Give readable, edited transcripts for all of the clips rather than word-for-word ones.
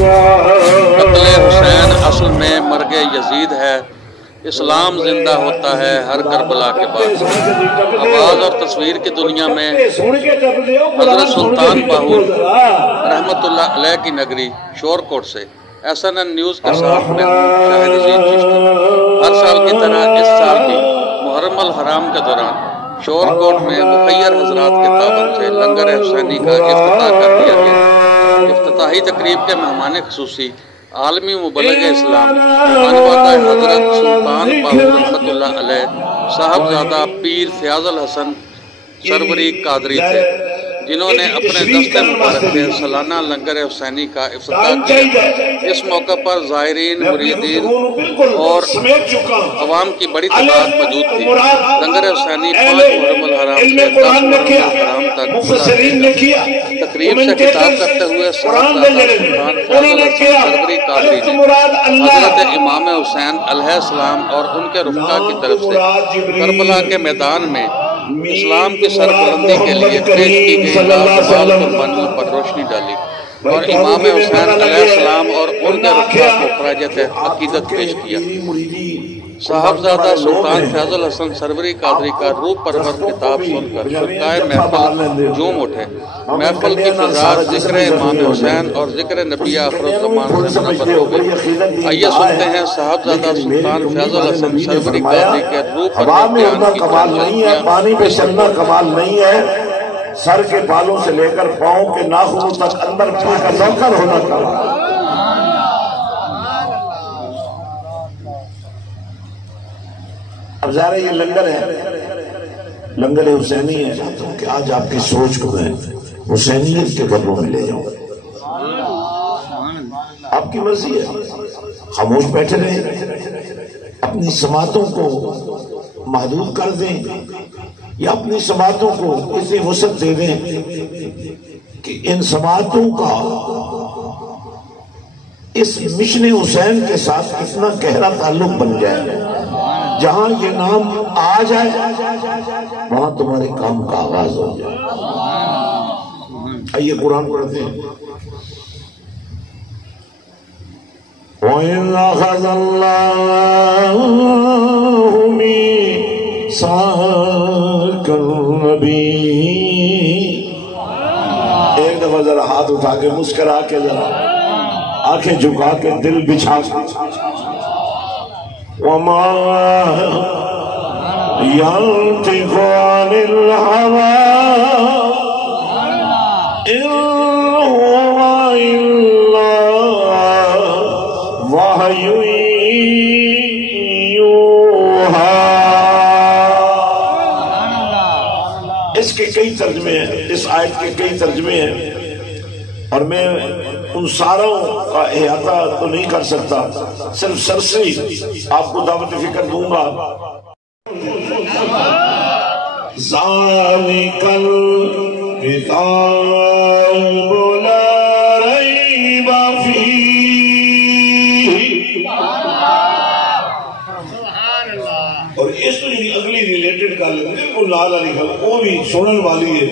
قتل حسین اصل میں مرگ یزید ہے، اسلام زندہ ہوتا ہے ہر کربلا کے بعد۔ آواز اور تصویر کی دنیا میں حضرت سلطان باہور رحمت اللہ علیہ کی نگری شور کوٹ سے SNN نیوز کے ساتھ میں شاہد عزیز چشتی۔ ہر سال کی طرح اس سال بھی محرم الحرام کے دوران شور کوٹ میں مخیر حضرات کے تعاون سے لنگر حسینی کا افتتاح کر دیا گیا۔ افتتاحی تقریب کے مہمان خصوصی عالمی مبلغ اسلام خانوادہ حضرت سلطان باہور رحمت اللہ علیہ صاحبزادہ پیر فیاض الحسن سروری قادری تھے، جنہوں نے اپنے دست مبارک سے سالانہ لنگر حسینی کا افتتاح کیا۔ اس موقع پر زائرین، مریدین اور عوام کی بڑی تعداد موجود تھی۔ لنگر حسینی 5 محرم الحرام سے 10 محرم الحرام تک تقریب سے خطاب کرتے ہوئے صاحبزادہ سلطان فیاض الحسن سروری قادری نے حضرت امام حسین علیہ السلام اور ان کے رفقا کی طرف سے کربلا کے میدان میں اسلام کی سربلندی کے لیے پیش کی گئی لازوال قربانیوں پر روشنی ڈالی اور امام حسین علیہ السلام اور ان کے رفقا کو خراجت عقیدت پیش کیا۔ صاحبزادہ سلطان فیاض الحسن سروری قادری کا روح پرور خطاب سن کر شرکائے محفل جھوم اٹھے۔ محفل کی فضا ذکر امام حسین اور ذکر نبی آخر الزمان سے منور ہو گئی۔ آئیے سنتے ہیں صاحبزادہ سلطان فیاض الحسن سروری قادری کے روح پرور بیان کی کمال پانی پہ چلنا کمال نہیں ہے، سر کے بالوں سے لے کر پاؤں کے ناخنوں تک اندر کا نوکر ہونا کمال۔ اب ظاہر یہ لنگر ہے، لنگر حسینی ہے، چاہتا ہوں کہ آج آپ کی سوچ کو میں حسینیت کے گھروں میں لے جاؤں۔ آپ کی مرضی ہے، خاموش بیٹھے رہیں، اپنی سماعتوں کو محدود کر دیں یا اپنی سماعتوں کو اتنی وسعت دے دیں کہ ان سماعتوں کا اس مشن حسین کے ساتھ اتنا گہرا تعلق بن جائے، جہاں یہ نام آ جائے وہاں تمہارے کام کا آغاز ہو جائے۔ آئیے قرآن پڑھتے ہیں۔ وَإِذْ أَخَذَ اللَّهُ مِيثَاقَ النَّبِيِّينَ۔ ایک دفعہ ذرا ہاتھ اٹھا کے مسکرا کے ذرا آنکھیں جھکا کے دل بچھا کے وَمَا يَنطِقُ عَنِ الْهَوَىٰ إِنْ هُوَ إِلَّا وَحْيٌ يُوحَىٰ۔ اس کے کئی ترجمے ہیں، اس آیت کے کئی ترجمے ہیں، اور میں ان ساروں کا احاطہ تو نہیں کر سکتا، صرف سرسری آپ کو دعوت فکر دوں گا۔ ذَلِكَ الْكِتَابُ لَا رَيْبَ فِيهِ۔ اور اس میں اگلی ریلیٹڈ کا لگے وہ لال علی کا وہ بھی سنن والی ہے۔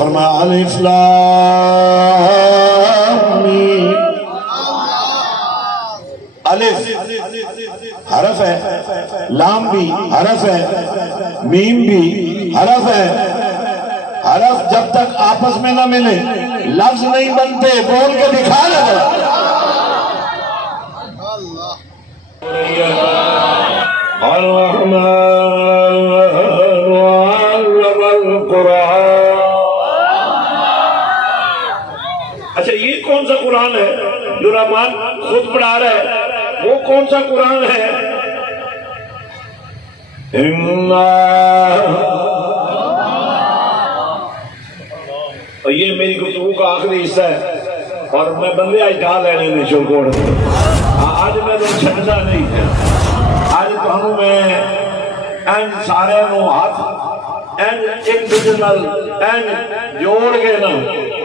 فرمایا الف لام میم۔ الف حرف ہے، لام بھی حرف ہے، میم بھی حرف ہے۔ حرف جب تک آپس میں نہ ملے لفظ نہیں بنتے، بول کے دکھا لگا۔ الرحمن علم القرآن۔ اچھا یہ کون سا قرآن ہے جو رحمان خود پڑھا رہا ہے؟ وہ کون سا قرآن ہے؟ اور یہ میری گفتگو کا آخری حصہ ہے، اور میں بندے آج ڈال لینے میں شوکوڑ آج میں تو چھٹنا نہیں ہے۔ آج تو ہم میں این سارے نو ہاتھ این انڈیویجنل این جوڑ کے نا